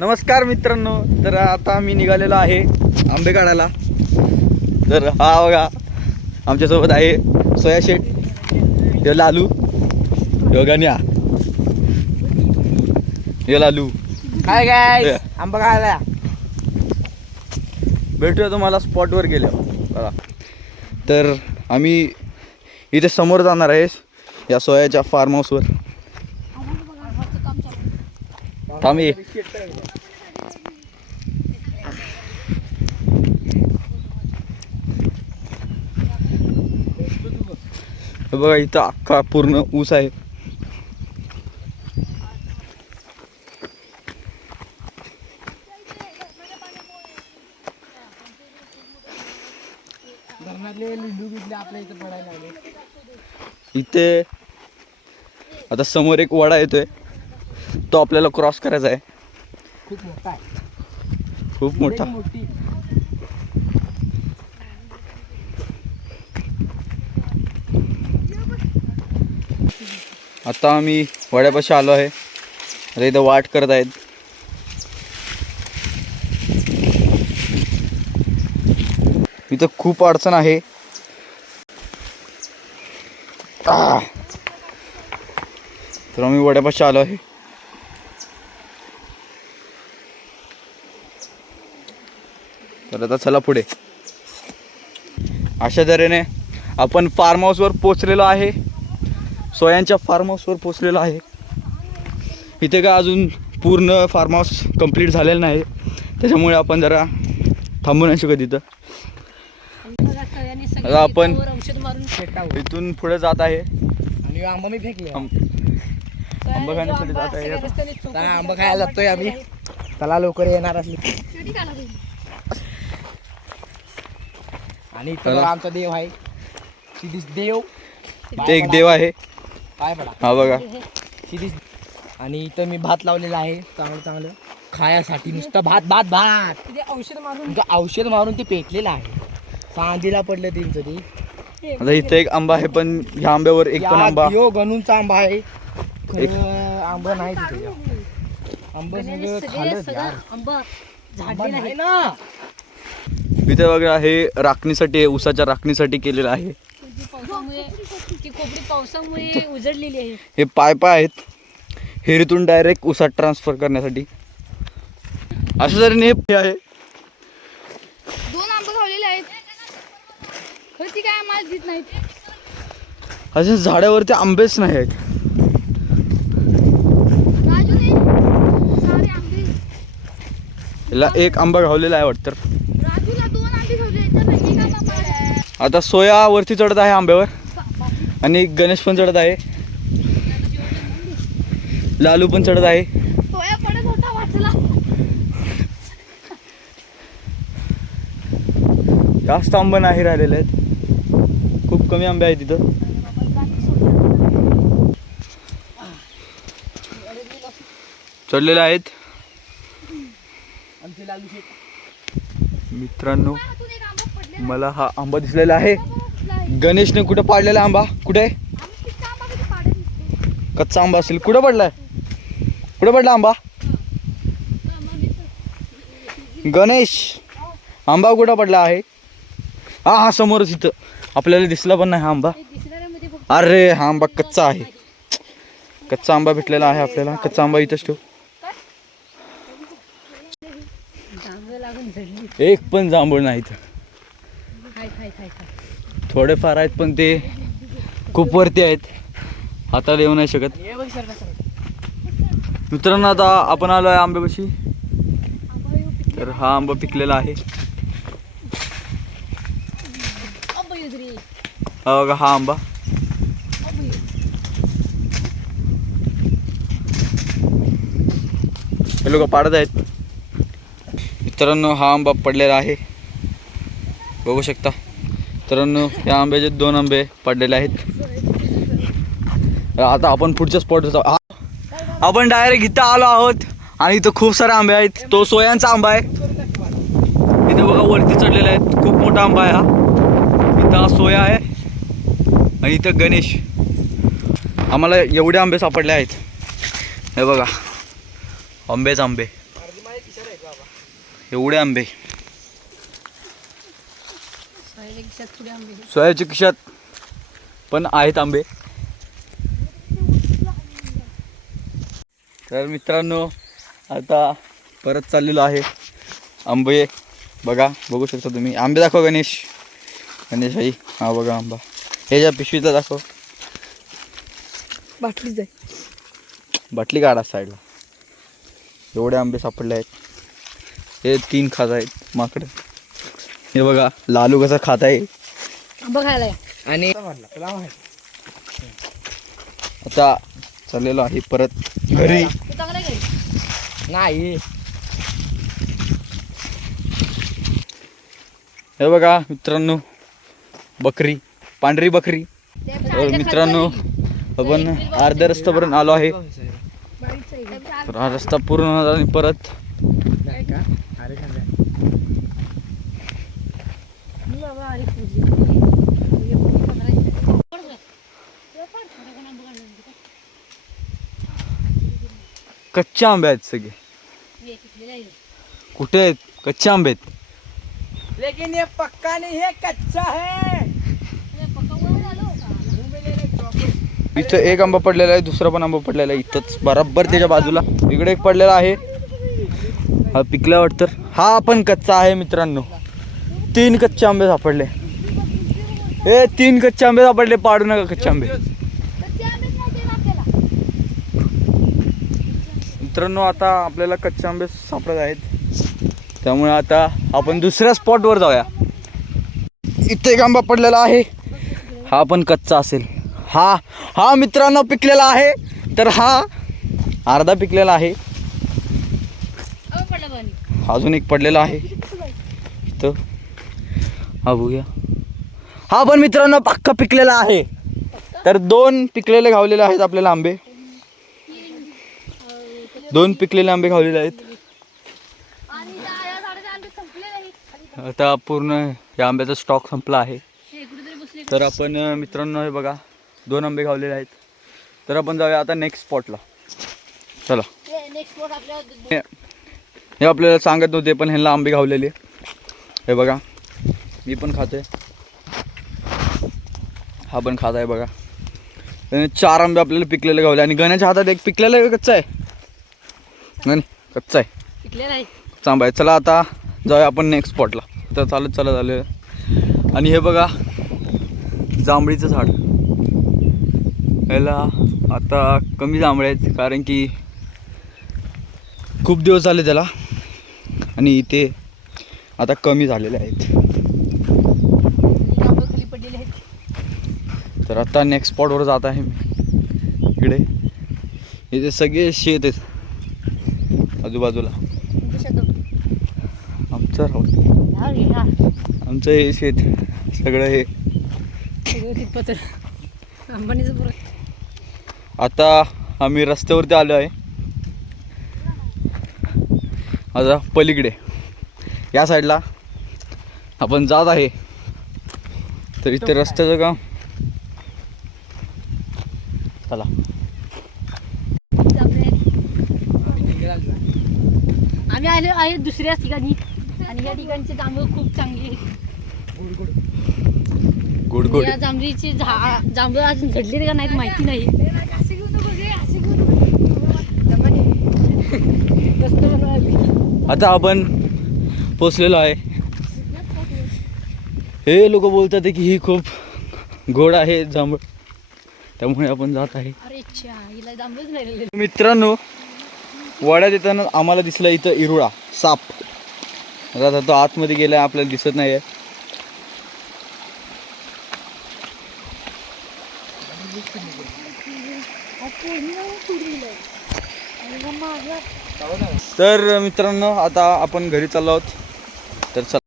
नमस्कार मित्रांनो, तर आता मी निघालेलो आहे आंबे काढायला. तर हा बघा आमच्यासोबत आहे सोया शेठ, यो लालू, यो गण्या, यो लालू. काय काय आंबा खायला भेटूया तुम्हाला स्पॉटवर गेल्यावर. बघा, तर आम्ही इथे समोर जाणार आहे या सोयाच्या फार्म हाऊसवर. थांबे बघा, इथं अख्खा पूर्ण ऊस आहे. आपल्या इथे पडायला लागले. इथे आता समोर एक वडा येतोय, तो आपल्याला क्रॉस करायचा आहे. खूप मोठा आहे, खूप मोठा. मोठी. आता आम्ही वड्यापाशी आलो आहे. आता इथं वाट करत आहेत. इथं खूप अडचण आहे. तर आम्ही वड्यापाशी आलो आहे. तर आता चला पुढे. अशा तऱ्हेने आपण फार्म हाऊसवर पोचलेलो आहे. सोयांच्या फार्म हाऊसवर पोचलेलो आहे. इथे का अजून पूर्ण फार्म हाऊस कंप्लीट झालेलं नाही, त्याच्यामुळे आपण जरा थांबू नाही शकत इथं. आता आपण इथून पुढे जात आहे. आणि आंबा मी फेकले. आंबा खाण्यासाठी जात आहे. आंबा खायला जातोय आम्ही. चला लवकर येणार असली. आणि इथं आमचा देव आहे, देव. ते एक देव आहे. काय पडा हा बघा. आणि इथं मी भात लावलेला आहे, चांगलं चांगलं खायासाठी. नुसतं भात भात भात. औषध मारून ते पेटलेलं आहे. सांजीला पडलं त्यांचं ते. आता इथं एक आंबा आहे, पण ह्या आंब्यावर एक पण आंबा गणूंचा आंबा आहे. आंबा नाही तिथे. आंबा सगळं खाल्लं यार. आंबा नाही ना. इथे बघा, हे राखणीसाठी, ऊसाच्या राखणीसाठी केलेलं आहे. पावसामुळे उजडलेली आहे. हे पाईप आहेत, हेरीतून डायरेक्ट ऊसात ट्रान्सफर करण्यासाठी. अशा तऱ्हेने हे आहे. 2 आंबे खावलेले आहेत, खरं काय आम्हाला देत नाहीत. अशा झाडावरती आंबेच नाही आहेत. राजूने सारे आंबे, याला एक आंबा घावलेला आहे वाटतं. राजूला 2 आंबे खावले तर एक आंबा आहे. आता सोया वरती चढत आहे आंब्यावर, आणि गणेश पण चढत आहे, लालू पण चढत आहे. सोया पडत होता वाचला. जास्त आंबे नाही राहिलेले आहेत, खूप कमी आंबे आहेत तिथं. चढलेले आहेत. मित्रांनो, मला हा आंबा दिसलेला आहे. गणेशने कुठे पाडलेला आंबा? कुठे? कच्चा आंबा असेल. कुठे पडलाय? कुठे पडला आंबा? गणेश, आंबा कुठं पडला आहे? हा हा, समोरच इथं. आपल्याला दिसला पण नाही हा आंबा. अरे, हा आंबा कच्चा आहे. कच्चा आंबा भेटलेला आहे आपल्याला. कच्चा आंबा इथंच ठेव. एक पण जांभूळ नाहीत. थोडेफार आहेत, पण ते खूप वरती आहेत, हाताला येऊ नाही शकत. मित्रांनो, आता आपण आलो आहे आंब्यापाशी. तर हा आंबा पिकलेला आहे. हा बघा, हा आंबा. हे लोक पाडत आहेत. मित्रांनो, हा आंबा पडलेला आहे, बघू शकता. मित्रांनो, या आंब्याचे 2 आंबे पडलेले आहेत. आता आपण पुढच्या स्पॉटवर जाऊ. आपण डायरेक्ट इथं आलो आहोत, आणि इथं खूप सारे आंबे आहेत. तो सोयांचा आंबा आहे. इथं बघा वरती चढलेले आहेत. खूप मोठा आंबा आहे हा. इथं हा सोया आहे, आणि इथं गणेश. आम्हाला एवढे आंबे सापडले आहेत. हे बघा, आंबेच आंबे. एवढे आंबे थोडे आंबे सोयाच्या खिशात पण आहेत आंबे. तर मित्रांनो आता परत चाललेलो आहे. आंबे बघू शकता तुम्ही. आंबे दाखव गणेश आई. हा बघा आंबा. ह्याच्या पिशवीचा दाखव. बाटली जाय बाटली काढा साईडला. एवढे आंबे सापडले आहेत. हे 3 खात आहेत माकडं. हे बघा लालू कसा खात आहे. आंबा खायला आणि आता चाललेलो आहे परत घरी. नाही हे बघा मित्रांनो बकरी, पांढरी बकरी. तर मित्रांनो आपण अर्ध्या रस्त्यापर्यंत आलो आहे. तर हा रस्ता पूर्ण झाला आणि परत नाही का? अरे कच्चे आंबे आहेत सगळे. कुठे आहेत? कच्चे आंबे आहेत. लेकिन ये पक्का नहीं है, कच्चा है. इथं एक आंबा पडलेला आहे, दुसरा पण आंबा पडलेला आहे इथंच बराबर त्याच्या बाजूला. इकडे एक पडलेला आहे. हा पिकला वाटतं. हा पण कच्चा आहे मित्रांनो. 3 कच्चे आंबे सापडले. हे 3 कच्चे आंबे सापडले. पाडू नका कच्चे आंबे. मित्रांनो आता आपल्याला कच्चे आंबे सापडत आहेत. त्यामुळे आता आपण दुसऱ्या स्पॉटवर जाऊया. इथे एक आंबा पडलेला आहे. हा पण कच्चा असेल. हा मित्रांनो पिकलेला आहे. तर हा अर्धा पिकलेला आहे. अजून एक पडलेला आहे इथं. हा बघूया. हा पण मित्रांनो पक्का पिकलेला आहे. तर 2 पिकलेले घावलेले आहेत आपल्याला आंबे. 2 पिकलेले आंबे घावलेले आहेत. आता पूर्ण या आंब्याचा स्टॉक संपला आहे. तर आपण मित्रांनो हे बघा 2 आंबे घावलेले आहेत. तर आपण जाऊया आता नेक्स्ट स्पॉटला. चला. हे आपल्याला सांगत नव्हते पण ह्यांना आंबे घावलेले. हे बघा मी पण खातोय. हा पण खात आहे बघा. 4 आंबे आपल्याला पिकलेले घावले. आणि गण्याच्या हातात एक पिकलेला आहे. कच्चा आहे गण. कच्चा आहे. कच्चा आंबा आहे. चला आता जाऊया आपण नेक्स्ट स्पॉटला. तर चालत झालं. आणि हे बघा जांभळीचं झाड. याला आता कमी जांभळे आहेत कारण की खूप दिवस झाले त्याला. आणि इथे आता कमी झालेले आहेत. तर आता नेक्स्ट स्पॉटवर जात आहे मी. इकडे इथे सगळे शेत आहेत आजूबाजूला. आमचं हे शेत सगळं हे. आता आम्ही रस्त्यावरती आलो आहे. आता पलीकडे या साईडला आपण जात आहे. तर इथे रस्त्याचं काम. चला. आम्ही आलो आहे दुसऱ्या ठिकाणी. आणि या ठिकाणचे जांभूळ खूप चांगली आहेत. गोड. या जांभळीचे जांभूळ अजून झडलेले का नाहीत माहिती नाही. आता आपण पोचलेलो आहे. हे लोक बोलतात की ही खूप गोड आहे जांभूळ. त्यामुळे आपण जात आहे. मित्रांनो वड्यात येताना आम्हाला दिसला इथं इरुळा साप. आता तो आतमध्ये गेला आपल्याला दिसत नाही आहे. तर मित्रांनो आता आपण घरी चाललो आहोत. तर चला.